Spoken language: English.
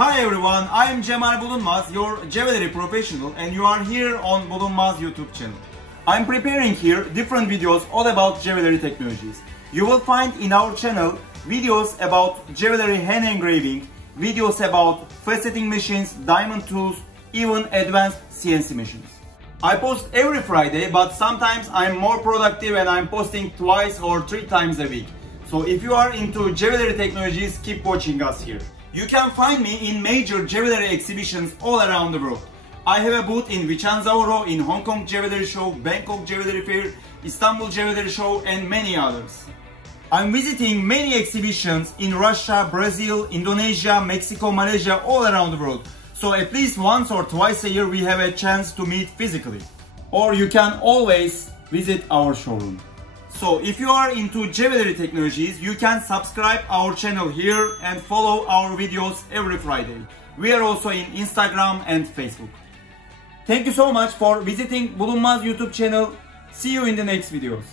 Hi everyone, I am Cemal Bulunmaz, your jewelry professional, and you are here on Bulunmaz YouTube channel. I'm preparing here different videos all about jewelry technologies. You will find in our channel videos about jewelry hand engraving, videos about faceting machines, diamond tools, even advanced CNC machines. I post every Friday, but sometimes I'm more productive and I'm posting twice or 3 times a week. So if you are into jewelry technologies, keep watching us here. You can find me in major jewelry exhibitions all around the world. I have a booth in Vicenza, in Hong Kong Jewelry Show, Bangkok Jewelry Fair, Istanbul Jewelry Show, and many others. I'm visiting many exhibitions in Russia, Brazil, Indonesia, Mexico, Malaysia, all around the world. So at least once or twice a year we have a chance to meet physically. Or you can always visit our showroom. So if you are into jewelry technologies, you can subscribe our channel here and follow our videos every Friday. We are also in Instagram and Facebook. Thank you so much for visiting Bulunmaz YouTube channel. See you in the next videos.